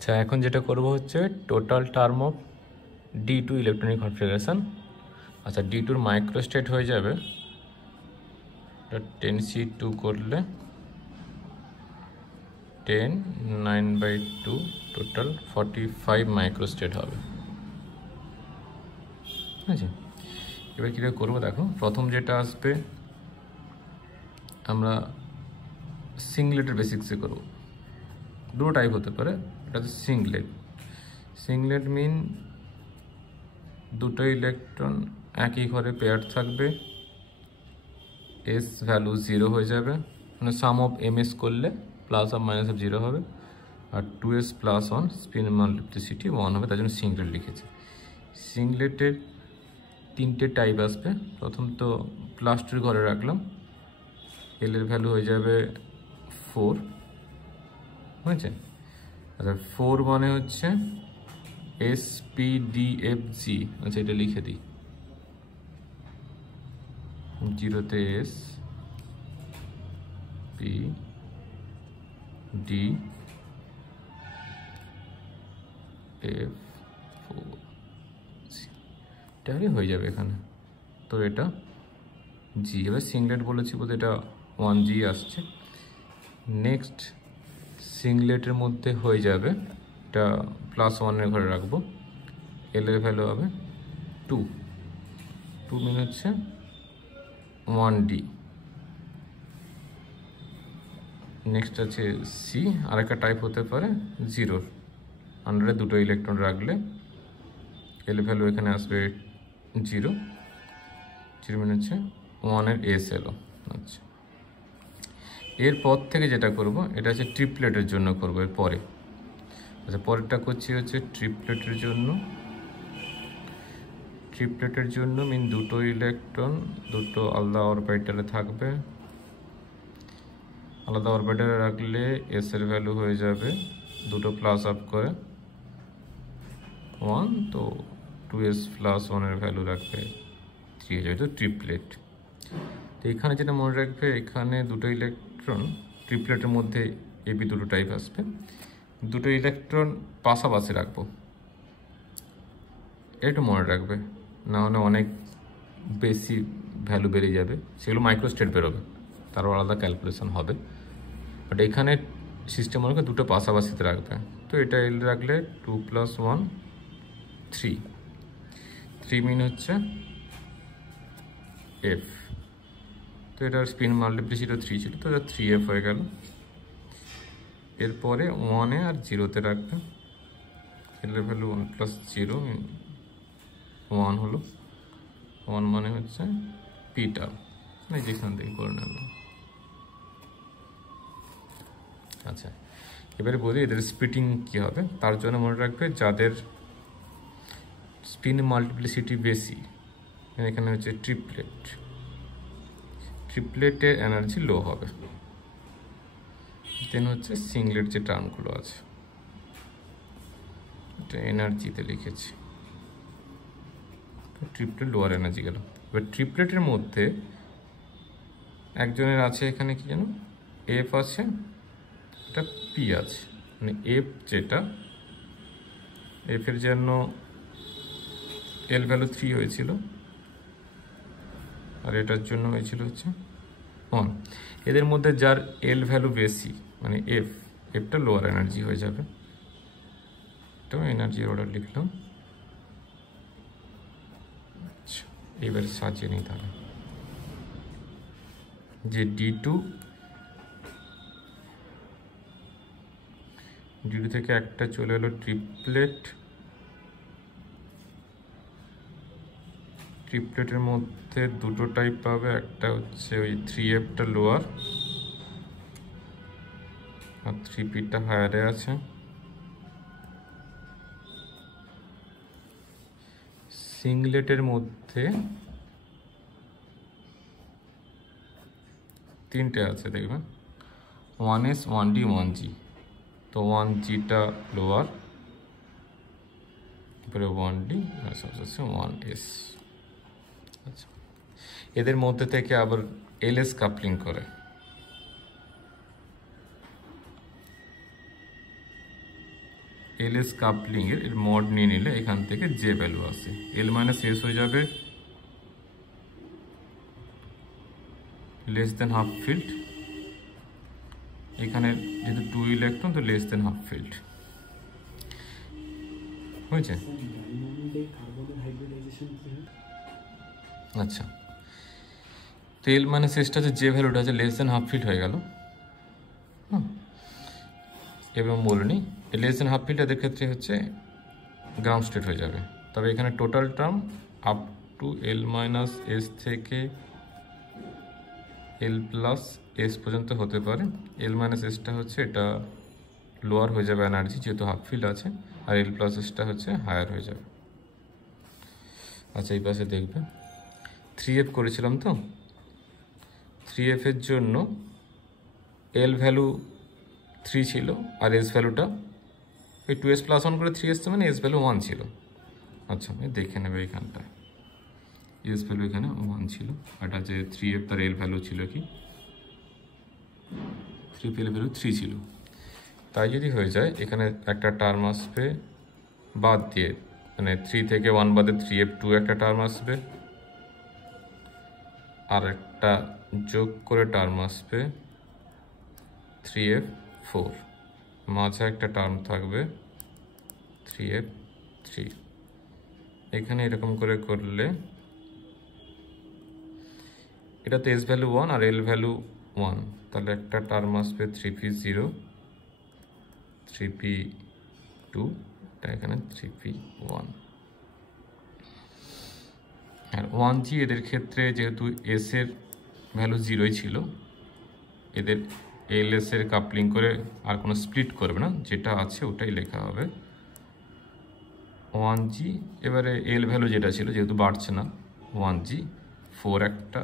আচ্ছা, এখন যেটা করব হচ্ছে total term of D2 electronic configuration. আচ্ছা, D2 মাইক্রোস্টেট হয়ে যাবে 10C2 করলে 10 9/2 টোটাল 45 মাইক্রোস্টেট হবে। ঠিক আছে, এবার কীভাবে করবো দেখো। প্রথম যেটা আসবে আমরা সিংলেটের বেসিক্সে করব। দুটো টাইপ হতে পারে, এটা হচ্ছে সিংলেট। সিংলেট মিন দুটো ইলেকট্রন একই ঘরে পেয়ার থাকবে, এস ভ্যালু 0 হয়ে যাবে, মানে সাম অফ এমএস করলে প্লাস অফ মাইনাস অফ 0 হবে, আর 2s প্লাস 1 স্পিন মাল্টিপ্লিসিটি 1 হবে, তার জন্য সিংলেট লিখেছি। সিংলেটের তিনটে টাইপ আসবে। প্রথম তো প্লাস 2 ঘরে রাখলাম, এল এর ভ্যালু হয়ে যাবে 4, বুঝেছে? আচ্ছা, 4 মানে হচ্ছে SPDFG। আচ্ছা, এটা লিখে দিই, 0তে S P D F 4 এটাই হয়ে যাবে এখানে। তো এটা G। এবার সিংলেট বলেছি বলতে এটা 1G আসছে। নেক্সট সিংলেটের মধ্যে হয়ে যাবে, এটা প্লাস 1-এর ঘরে রাখবো, এল এর ভ্যালু হবে 2 মিন হচ্ছে 1D। নেক্সট আছে সি, আরেকটা টাইপ হতে পারে 0-র আন্ডারে দুটো ইলেকট্রন রাখলে এল ভ্যালু এখানে আসবে 0 মিন হচ্ছে 1-এর এস এলো। আচ্ছা, এরপর থেকে যেটা করব এটা হচ্ছে ট্রিপলেটের জন্য করব এর পরে। আচ্ছা, পরেরটা করছি হচ্ছে ট্রিপলেটের জন্য। ট্রিপলেটের জন্য মিন দুটো ইলেকট্রন দুটো আলাদা অরবিটালে থাকবে। আলাদা অরবিটালে রাখলে এস এর ভ্যালু হয়ে যাবে দুটো প্লাস আপ করে 1, তো 2s প্লাস 1-এর ভ্যালু রাখবে 3 হয়ে যাবে, তো ট্রিপলেট। তো এখানে যেটা মনে রাখবে, এখানে দুটো ইলেকট্রন ট্রিপলেটের মধ্যে এবি দুটো টাইপ আসবে, দুটো ইলেকট্রন পাশাপাশি রাখবো, একটু মনে রাখবে, না হলে অনেক বেশি ভ্যালু বেরিয়ে যাবে, সেগুলো মাইক্রোস্টেট বেরোবে, তারও আলাদা ক্যালকুলেশন হবে। বাট এখানে সিস্টেম মনে করে দুটো পাশাপাশিতে রাখবে। তো এটা এল রাখলে 2 + 1 3 মিন হচ্ছে এফ। তো এটার স্পিন মাল্টিপ্লিসিটি 3 ছিল, তো এটা 3f হয়ে গেল। এরপরে 1-এ আর 0-তে রাখবে, এল এর ভ্যালু 1 + 0 1 হলো, 1 মানে হচ্ছে পিটা, মানে যেখান থেকে করে নেব। আচ্ছা, এবারে বলি এদের স্প্লিটিং কী হবে। তার জন্য মনে রাখবে যাদের স্পিন মাল্টিপ্লিসিটি বেশি, এখানে হচ্ছে ট্রিপলেট, ট্রিপলেটের এনার্জি লো হবে। দেন হচ্ছে সিংলেট যে টার্মগুলো আছে, এটা এনার্জিতে লিখেছি, ট্রিপলেট লোয়ার এনার্জি গেল। এবার ট্রিপলেটের মধ্যে একজনের আছে এখানে কি যেন এফ আছে, এটা পি আছে, মানে এফ যেটা, এফের জন্য এল ভ্যালু 3 হয়েছিল, আর এটার জন্য হয়েছিল হচ্ছে 1। এদের মধ্যে যার এল ভ্যালু বেশি, মানে এফটা লোয়ার এনার্জি হয়ে যাবে, এটাও এনার্জি অর্ডার লিখলাম। আচ্ছা, এবার সাজিয়ে নিই তাহলে যে D2 থেকে একটা চলে এলো ট্রিপলেট, ট্রিপলেটের মধ্যে দুটো টাইপ পাবে, একটা হচ্ছে ওই 3fটা লোয়ার আর 3pটা হায়ারে আছে। সিংলেটের মধ্যে তিনটে আছে দেখবেন, 1s 1d 1g, তো 1gটা লোয়ার, তারপরে 1d হচ্ছে 1s। আচ্ছা, এদের মধ্যে থেকে আবার এলএস কাপলিং করে, এলএস কাপলিংয়ের এর মড নিয়ে নিলে এখান থেকে যে ভ্যালু আসে এল মাইনাস এস হয়ে যাবে লেস দেন হাফ ফিল্ড, এখানে যেহেতু 2 ইলেকট্রন তো লেস দেন হাফ ফিল্ড হয়েছে। আচ্ছা, তো এল মাইনাস এসটা যে ভ্যালুটা আছে লেস দেন হাফ ফিল্ড হয়ে গেল। এবং বলিনি লেস দেন হাফ ফিল্ড এদের ক্ষেত্রে হচ্ছে গ্রাউন্ড স্টেট হয়ে যাবে। তবে এখানে total term up to L minus S থেকে এল প্লাস এস পর্যন্ত হতে পারে। এল মাইনাস এসটা হচ্ছে এটা লোয়ার হয়ে যাবে এনার্জি যেহেতু হাফ ফিল্ড আছে, আর এল প্লাস এসটা হচ্ছে হায়ার হয়ে যাবে। আচ্ছা, এই পাশে দেখবে 3F করেছিলাম তো, 3F এর জন্য এল ভ্যালু 3 ছিল আর এস ভ্যালুটা ওই 2s প্লাস 1 করে 3 এসছে, মানে এস ভ্যালু 1 ছিল। আচ্ছা, আমি দেখে নেবে এখানটায় এস ভ্যালু এখানে 1 ছিল, এটা যে 3F তার এল ভ্যালু ছিল কি 3 এল ভ্যালু 3 ছিল। তাই যদি হয়ে যায় এখানে একটা টার্ম আসবে বাদ দিয়ে, মানে 3 থেকে 1 বাদে 3F2 একটা টার্ম আসবে, আর একটা যোগ করে টার্ম আসবে 3F4, মাঝে একটা টার্ম থাকবে 3F3। এখানে এরকম করে করলে এটাতে এস ভ্যালু 1 আর এল ভ্যালু 1, তাহলে একটা টার্ম আসবে 3p0 3p2, এটা এখানে 3p1 আর 1g। এদের ক্ষেত্রে যেহেতু এস এর ভ্যালু 0 ছিল, এদের এলএস এর কাপলিং করে আর কোনো স্প্লিট করবে না, যেটা আছে ওটাই লেখা হবে 1g। এবারে এল ভ্যালু যেটা ছিল যেহেতু বাড়ছে না, 1g 4 একটা,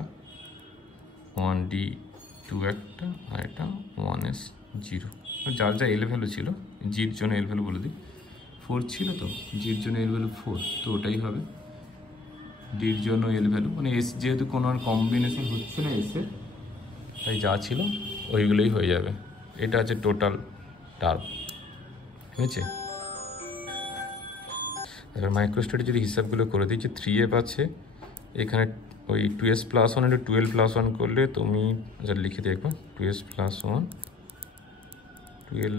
1d2 একটা, আর এটা 1s0। যার যা এল ভ্যালু ছিল, জির জন্য এল ভ্যালু বলে দিই 4 ছিল, তো জির জন্য এল ভ্যালু 4, তো ওটাই হবে। ডির জন্য এল ভ্যালু, মানে এস যেহেতু কোনো আর কম্বিনেশন হচ্ছে না এসে, তাই যা ছিল ওইগুলোই হয়ে যাবে। এটা হচ্ছে টোটাল টার্ম, হয়েছে। এবার মাইক্রোস্টেটে যদি হিসাবগুলো করে দিই, যে 3F আছে এখানে ওই 2s প্লাস 1 ইন্টু 12 প্লাস 1 করলে তুমি যা লিখে দেখো 2s প্লাস 1 12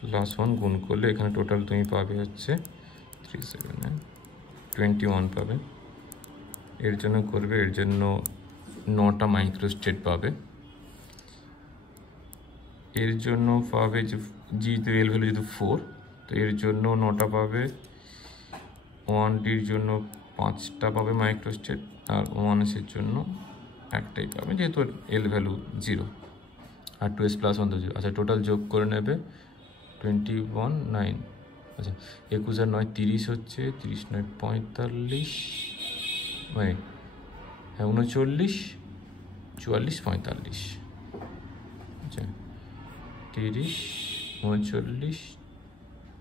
প্লাস 1 গুণ করলে এখানে টোটাল তুমি পাবে হচ্ছে 21 পাবে। এর জন্য করবে, এর জন্য 9টা মাইক্রোস্টেট পাবে। এর জন্য পাবে যে জি তো এল ভ্যালু যেহেতু 4, তো এর জন্য 9টা পাবে। 1ডির জন্য 5টা পাবে মাইক্রোস্টেট, আর 1s-এর জন্য একটাই পাবে যেহেতু এল ভ্যালু 0, আর 2s প্লাস 1 তো 0। আচ্ছা, টোটাল যোগ করে নেবে 21 9। আচ্ছা, 21 আর 9 30 হচ্ছে, 30 9 45, মানে হ্যাঁ 39 44 45। আচ্ছা, 30 39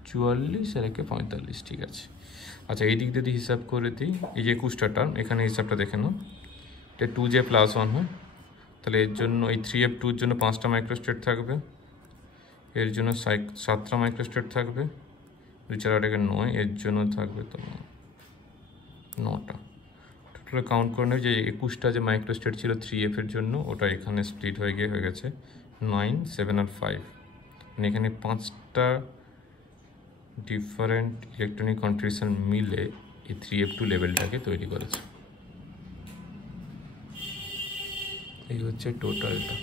44 আর 45, ঠিক আছে। আচ্ছা, এই দিক দিয়ে হিসাব করে দিই, এই যে 21টা টার্ম এখানে হিসাবটা দেখে নাও, এটা 2j প্লাস 1 হয়, তাহলে এর জন্য এই 3F2 এর জন্য 5টা মাইক্রোস্টেট থাকবে, এর জন্য 7টা মাইক্রোস্টেট থাকবে, 2 4 8 9, এর জন্য থাকবে তোমার 9টা। টোটাল কাউন্ট করে নেবে যে 21টা যে মাইক্রোস্টেট ছিল 3F এর জন্য, ওটা এখানে স্প্লিট হয়ে গিয়ে হয়ে গেছে 9 7 আর 5, মানে এখানে 5টা ডিফারেন্ট ইলেকট্রনিক কন্ট্রিবিউশন মিলে এই 3F2 লেভেলটাকে তৈরি করেছে। এই হচ্ছে টোটালটা।